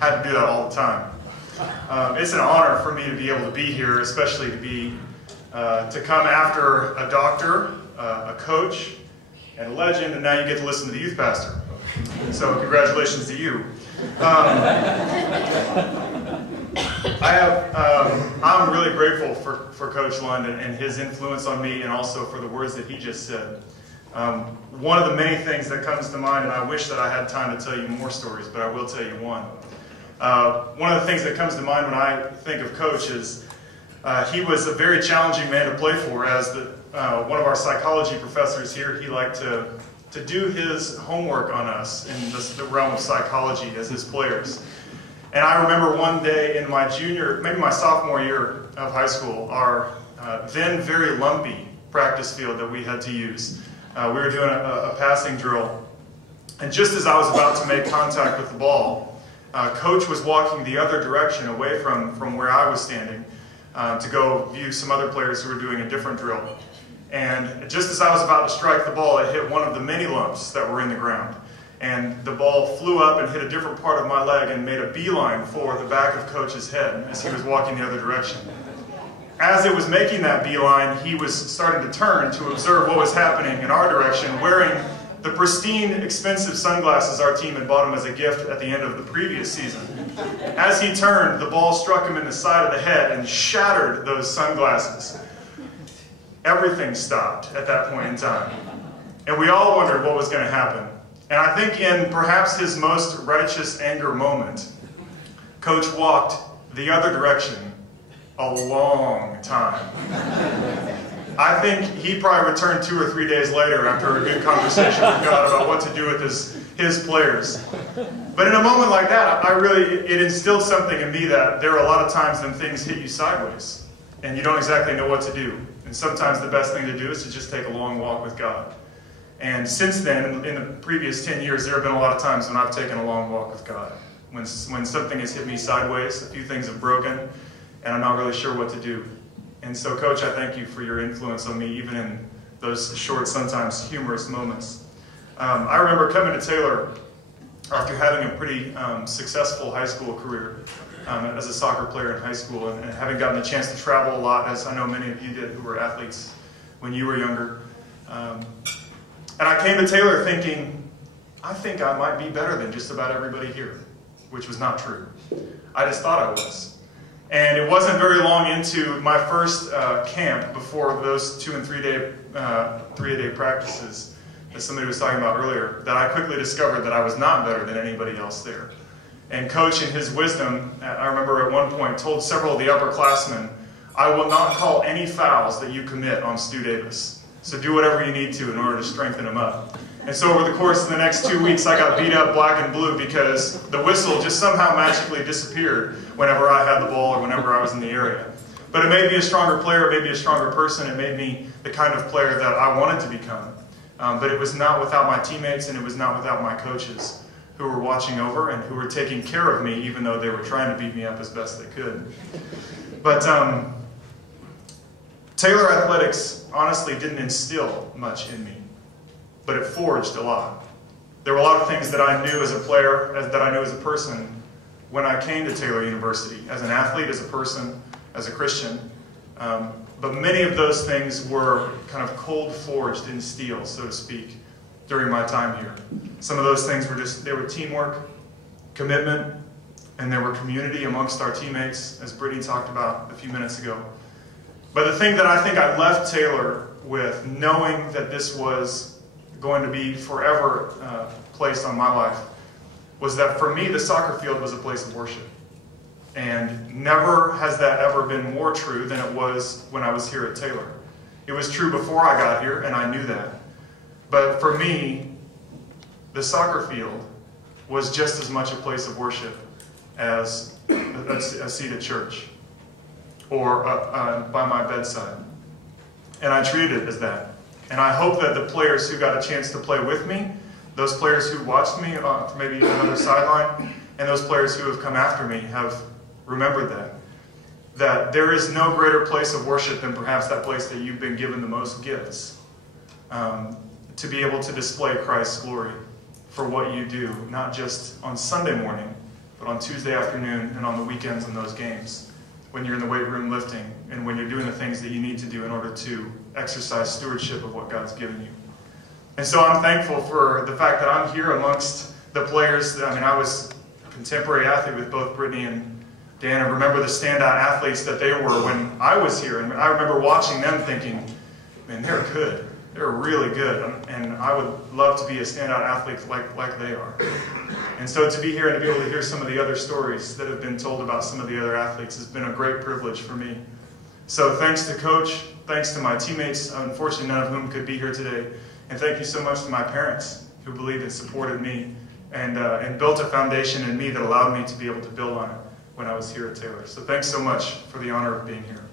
had to do that all the time. It's an honor for me to be able to be here, especially to come after a doctor, a coach, and a legend, and now you get to listen to the youth pastor. So congratulations to you. I'm really grateful for Coach Lund and his influence on me, and also for the words that he just said. One of the many things that comes to mind, and I wish that I had time to tell you more stories, but I will tell you one. One of the things that comes to mind when I think of Coach is he was a very challenging man to play for. As one of our psychology professors here, he liked to do his homework on us in the realm of psychology as his players. And I remember one day in my maybe my sophomore year of high school, our then very lumpy practice field that we had to use. We were doing a passing drill, and just as I was about to make contact with the ball, Coach was walking the other direction away from where I was standing to go view some other players who were doing a different drill. And just as I was about to strike the ball, it hit one of the many lumps that were in the ground. And the ball flew up and hit a different part of my leg and made a beeline for the back of Coach's head as he was walking the other direction. As it was making that beeline, he was starting to turn to observe what was happening in our direction, wearing the pristine, expensive sunglasses our team had bought him as a gift at the end of the previous season. As he turned, the ball struck him in the side of the head and shattered those sunglasses. Everything stopped at that point in time. And we all wondered what was going to happen. And I think in perhaps his most righteous anger moment, Coach walked the other direction a long time. I think he probably returned 2 or 3 days later after a good conversation with God about what to do with his players. But in a moment like that, it instilled something in me that there are a lot of times when things hit you sideways and you don't exactly know what to do. And sometimes the best thing to do is to just take a long walk with God. And since then, in the previous 10 years, there have been a lot of times when I've taken a long walk with God. When something has hit me sideways, a few things have broken, and I'm not really sure what to do. And so, Coach, I thank you for your influence on me, even in those short, sometimes humorous moments. I remember coming to Taylor after having a pretty successful high school career as a soccer player in high school, and having gotten a chance to travel a lot, as I know many of you did who were athletes when you were younger. And I came to Taylor thinking, I think I might be better than just about everybody here, which was not true. I just thought I was. And it wasn't very long into my first camp, before those 2 and 3 day practices that somebody was talking about earlier, that I quickly discovered that I was not better than anybody else there. And Coach, in his wisdom, I remember at one point, told several of the upperclassmen, I will not call any fouls that you commit on Stu Davis. So do whatever you need to in order to strengthen him up. And so over the course of the next 2 weeks, I got beat up black and blue because the whistle just somehow magically disappeared whenever I had the ball or whenever I was in the area. But it made me a stronger player, it made me a stronger person, it made me the kind of player that I wanted to become. But it was not without my teammates, and it was not without my coaches who were watching over and who were taking care of me, even though they were trying to beat me up as best they could. But Taylor Athletics honestly didn't instill much in me, but it forged a lot. There were a lot of things that I knew as a player, that I knew as a person when I came to Taylor University, as an athlete, as a person, as a Christian. But many of those things were kind of cold forged in steel, so to speak, during my time here. Some of those things were were teamwork, commitment, and there were community amongst our teammates, as Brittany talked about a few minutes ago. But the thing that I think I left Taylor with, knowing that this was going to be forever placed on my life, was that for me, the soccer field was a place of worship. And never has that ever been more true than it was when I was here at Taylor. It was true before I got here, and I knew that. But for me, the soccer field was just as much a place of worship as a seat at church or by my bedside. And I treated it as that. And I hope that the players who got a chance to play with me, those players who watched me from maybe another sideline, and those players who have come after me have remembered that there is no greater place of worship than perhaps that place that you've been given the most gifts, to be able to display Christ's glory for what you do, not just on Sunday morning, but on Tuesday afternoon and on the weekends in those games, when you're in the weight room lifting and when you're doing the things that you need to do in order to exercise stewardship of what God's given you. And so I'm thankful for the fact that I'm here amongst the players. I mean, I was a contemporary athlete with both Brittany and Dan, and remember the standout athletes that they were when I was here. And I remember watching them thinking, man, they're good. They're really good. And I would love to be a standout athlete like they are. And so to be here and to be able to hear some of the other stories that have been told about some of the other athletes has been a great privilege for me. So thanks to Coach, thanks to my teammates, unfortunately none of whom could be here today, and thank you so much to my parents who believed and supported me and built a foundation in me that allowed me to be able to build on it when I was here at Taylor. So thanks so much for the honor of being here.